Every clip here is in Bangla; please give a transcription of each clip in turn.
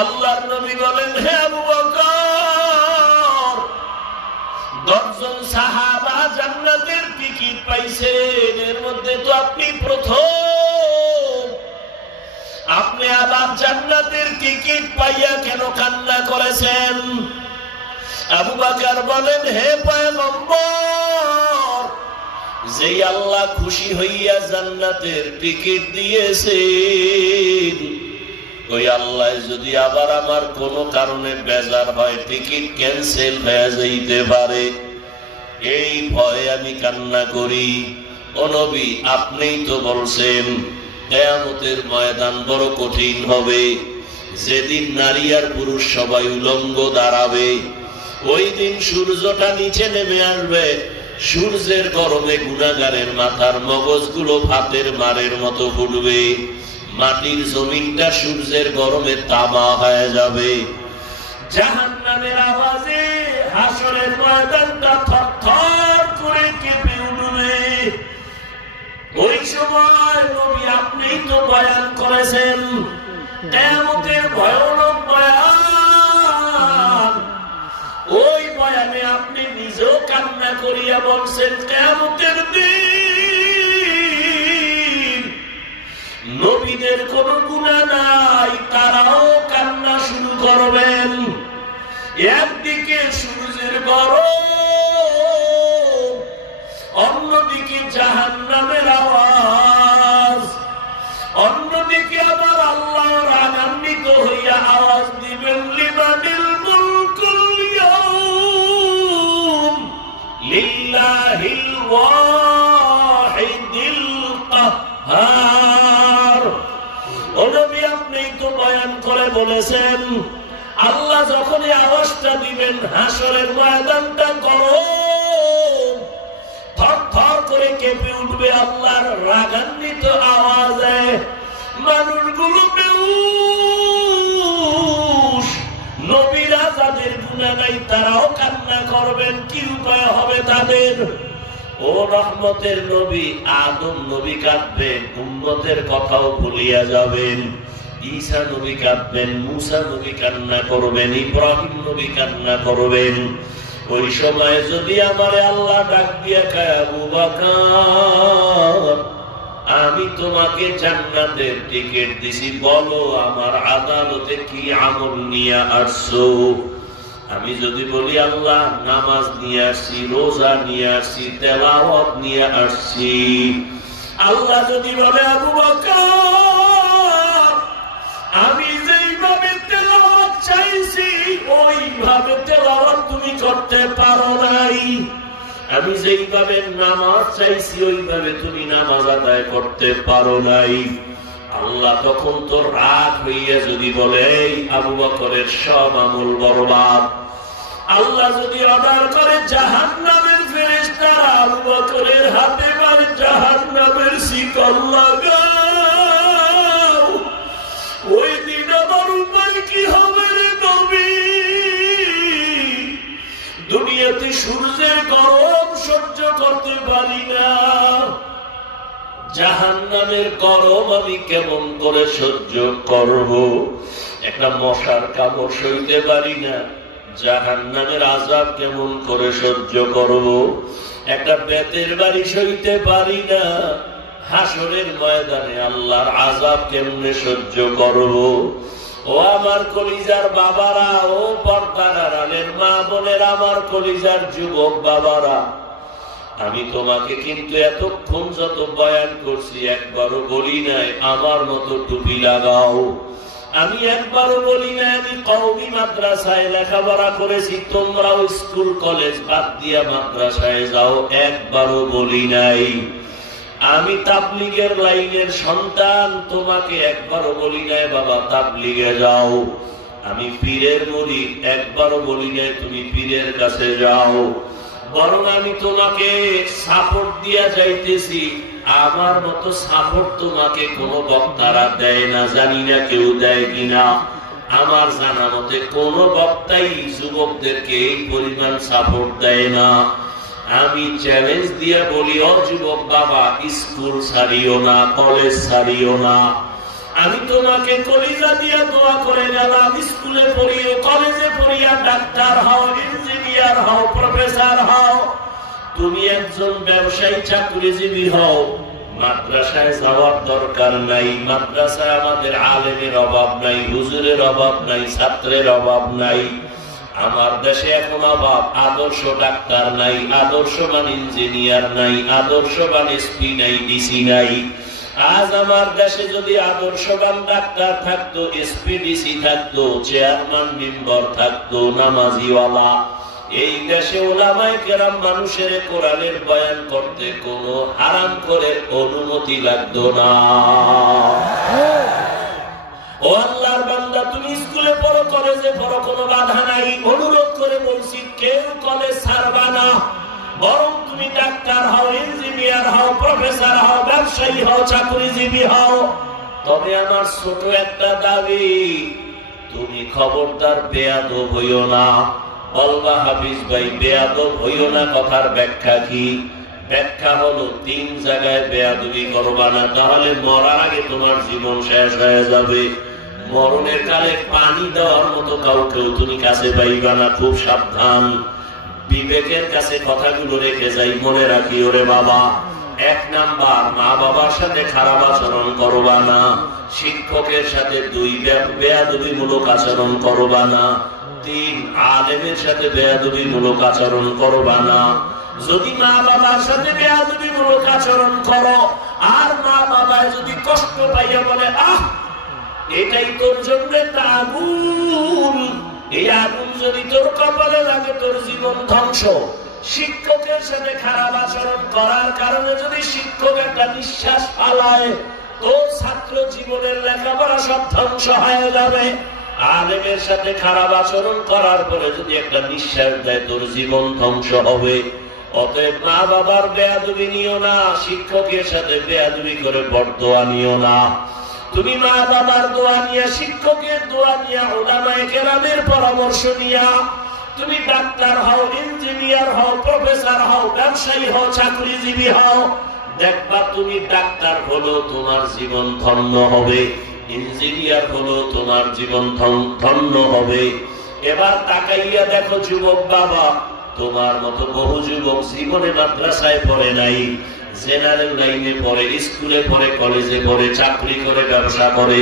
আল্লাহর নবী বলেন, হে আবু বকর, 10 জন সাহাবা জান্নাতের টিকিট পাইছেন, এর মধ্যে তো আপনি প্রথম। আপনি আবার জান্নাতের টিকিট পাইয়া কেন কান্না করেছেন? আবু বকর বলেন, হে পয়গম্বর, যেই আল্লাহ খুশি হইয়া জান্নাতের টিকিট দিয়েছেন, ওই আল্লাহ যদি আবার আমার কোনো কারণে বেজার হয়, টিকিট ক্যান্সেল হয়ে যাইতে পারে, এই ভয়ে আমি কান্না করি। ও নবী, আপনিই তো বলছেন কিয়ামতের ময়দান বড় কঠিন হবে, যেদিন নারী আর পুরুষ সবাই উলঙ্গ দাঁড়াবে, ওই দিন সূর্যটা নিচে নেমে আসবে, সূর্যের গরমে গুনাহগারের মাথার মগজগুলো ভাতের মারের মতো ফুটবে, মাটির জমিনটা সূর্যের গরমে তামা হয়ে যাবে, জাহান্নামের আওয়াজে হাসরের ময়দানটা থরথর করে কেঁপে উঠবে। ওই সময় নবী আপনিই তো বয়ান করেছেন কিয়ামতের ভয়ানক বয়ান। ওই বয়ানে আপনি নিজেও কান্না করিয়া বলছেন, কিয়ামতের দিন নবীদের কোনো গুনাহ নাই, তারাও কান্না শুরু করবেন। একদিকে সূর্যের গরম, অন্যদিকে জাহান্নামের আওয়াজ, অন্যদিকে আবার আল্লাহ রাগান্বিত হইয়া আওয়াজ দিবেন, লিমানিল মুলকুল ইয়াউম লিল্লাহিল ওয়াহিদিল কাহ্হার। ও নবী, আপনিই তো বয়ান করে বলেছেন, আল্লাহ যখন এই আওয়াজটা দিবেন, হাসরের ময়দানটা গরম, থরথর করে কেঁপে উঠবে আল্লাহর রাগান্বিত আওয়াজে। মানুষগুলো বেহুশ, নবীরা যাদের গুনাহ নাই তারাও কান্না করবেন। কি উপায় হবে তাদের? ও রহমতের নবী আদম নবী কাঁদবেন, উম্মতের কথাও ভুলিয়া যাবেন। ঈসা নবী কাঁদবেন, মুসা নবী কান্না করবেন, ইব্রাহিম নবী কান্না করবেন। ওই সময় যদি আমারে আল্লাহ ডাক দিয়া কয়, আবু বকর, আমি তোমাকে জান্নাতের টিকিট দিছি, বলো আমার আদালতে কি আমল নিয়ে আসছো? আমি যদি বলি আল্লাহ নামাজ নিয়ে আসছি, রোজা নিয়ে আসছি, তেলাওয়াত নিয়ে আসছি, আল্লাহ যদি বলে, আবু বকর, আমি যেইভাবে তেলাওয়াত চাইছি ওইভাবে তেলাওয়াত তুমি করতে পারো নাই, আমি যেইভাবে নামাজ চাইছি ওইভাবে তুমি নামাজ আদায় করতে পারো নাই, আল্লাহ তখন তো রাগ হইয়া যদি বলে, এই আবু বকরের সব আমল বরবাদ। আল্লাহ যদি অর্ডার করে, জাহান্নামের ফেরেশতারা আবু বকরের হাতে মারে জাহান্নামের শিকল লাগাও, ওই দিন আমার উপায় কি হবে রে নবী? দুনিয়াতে সূর্যের গরম সহ্য করতে পারি না, জাহান্নামের গরম আমি কেমন করে সহ্য করব? একটা মশার কামড় সইতে পারি না, জাহান্নামের আযাব কেমন করে সহ্য করব? একটা বেতের বাড়ি সইতে পারি না, হাসরের ময়দানে আল্লাহর আযাব কেমনে সহ্য করব? ও আমার কলিজার বাবারা, ও পর্দার আড়ালের মা বোনের, আমার কলিজার যুবক বাবারা, আমি তোমাকে কিন্তু এতক্ষণ যত বয়ান করছি একবারও বলি নাই আমার মতো টুপি লাগাও, আমি একবারও বলি নাই আমি কওমি মাদ্রাসায় লেখাপড়া করেছি, তোমরাও স্কুল কলেজ বাদ দিয়া মাদ্রাসায় যাও, একবারও বলি নাই আমি তাবলীগের লাইনের সন্তান, তোমাকে একবারও বলি নাই বাবা তাবলীগে যাও, আমি পীরের মুরিদ, একবারও বলি নাই তুমি পীরের কাছে যাও, বরং আমি তোমাকে সাপোর্ট দিয়া যাইতেছি, আমার মতো সাপোর্ট তোমাকে কোনো বক্তারা দেয় না, জানি না কেউ দেয় কিনা, আমার জানা মতে কোন বক্তাই যুবকদেরকে এই পরিমাণ সাপোর্ট দেয় না। আমি চ্যালেঞ্জ দিয়া বলি, ও যুবক বাবা, স্কুল ছাড়িও না, কলেজ ছাড়িও না, আমি তোমাকে কলিজা দিয়া দোয়া করে গেলাম, স্কুলে পড়িও, কলেজে পড়িয়া ডাক্তার হও, ইঞ্জিনিয়ার হও, প্রফেসর হও, তুমি একজন ব্যবসায়ী চাকরিজীবী হও। মাদ্রাসায় যাওয়ার দরকার নাই। মাদ্রাসায় আমাদের আলেমের অভাব নাই, হুজুরের অভাব নাই, ছাত্রের অভাব নাই। আমার দেশে এখন অভাব আদর্শ ডাক্তার নাই, আদর্শবান ইঞ্জিনিয়ার নাই, আদর্শবান এসপি নাই, ডিসি নাই। আজ আমার দেশে যদি আদর্শবান ডাক্তার থাকতো, এসপি ডিসি থাকতো, চেয়ারম্যান মেম্বার থাকতো, নামাজিওয়ালা, এই দেশে ওলামায়ে কেরাম মানুষের কোরআনের বয়ান করতে কোনো হারাম করে অনুমতি লাগতো না। ও আল্লাহর বান্দা, তুমি স্কুলে পড়ো, কলেজে পড়ো, কোনো বাধা নাই। অনুরোধ করে বলছি, কেউ কলেজ ছাড়বা না, বরং তুমি ডাক্তার হও, ইঞ্জিনিয়ার হও, প্রফেসর হও, ব্যবসায়ী হও, চাকরিজীবী হও। তবে আমার ছোট একটা দাবি, তুমি খবরদার বেয়াদব হইও না। বলবা হাফিজ ভাই বেয়াদব হইও না, কথার ব্যাখ্যা কি? ব্যাখ্যা হলো, 3 জায়গায় বেয়াদবি করবা না, তাহলে মরার আগে তোমার জীবন শেষ হয়ে যাবে। মরণের কালে পানি দেওয়ার মতো কাউকেও তুমি কাছে পাইবা না, খুব সাবধান। বিবেকের কাছে কথাগুলো রেখে যাই, মনে রাখি ওরে বাবা। 1 নাম্বার, মা বাবার সাথে খারাপ আচরণ করবা না। শিক্ষকের সাথে 2 বেয়াদবিমূলক আচরণ করবা না। 3 আলেমের সাথে বেয়াদবিমূলক আচরণ করবা না। যদি মা বাবার সাথে বেয়াদবিমূলক আচরণ করো, আর মা বাবায় যদি কষ্ট পাইয়া বলে, আহ এটাই তোর জন্য একটা আগুন, এই আগুন যদি তোর কপালে লাগে তোর জীবন ধ্বংস। শিক্ষকের সাথে খারাপ আচরণ করার কারণে যদি শিক্ষক একটা নিঃশ্বাস ফালায়, তোর ছাত্র জীবনের লেখাপড়া সব ধ্বংস হয়ে যাবে। আলেমের সাথে খারাপ আচরণ করার পরে যদি একটা নিঃশ্বাস দেয়, তোর জীবন ধ্বংস হবে। অতএব মা বাবার বেয়াদবি নিও না, শিক্ষকের সাথে বেয়াদবি করে বরদোয়া নিও না। তুমি মা বাবার দোয়া নিয়া, শিক্ষকের দোয়া নিয়া, উলামায়ে কেরামের পরামর্শ নিয়া তুমি ডাক্তার হও, ইঞ্জিনিয়ার হও, প্রফেসর হও, ব্যবসায়ী হও, চাকরিজীবী হও। দেখবা তুমি ডাক্তার হলো তোমার জীবন ধন্য হবে, ইঞ্জিনিয়ার হলো তোমার জীবন ধন্য হবে। এবার তাকাইয়া দেখো যুবক বাবা, তোমার মতো বহু যুবক জীবনে মাদ্রাসায় পড়ে নাই, জেনারেল লাইনে পড়ে, স্কুলে পড়ে, কলেজে পড়ে, চাকরি করে, ব্যবসা করে,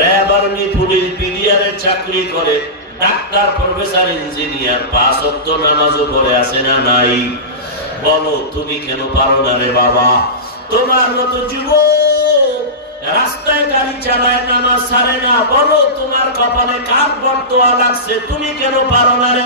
র্যাব, আর্মি, পুলিশ, বিডিআরের চাকরি করে, ডাক্তার, প্রফেসর, ইঞ্জিনিয়ার, 5 ওয়াক্ত নামাজও পড়ে আছে না নাই? বলো তুমি কেন পারো না রে বাবা? তোমার মতো যুবক রাস্তায় গাড়ি চালায়, নামাজ ছাড়ে না, বলো তোমার কপালে কার বরদোয়া লাগছে, তুমি কেন পারো না রে?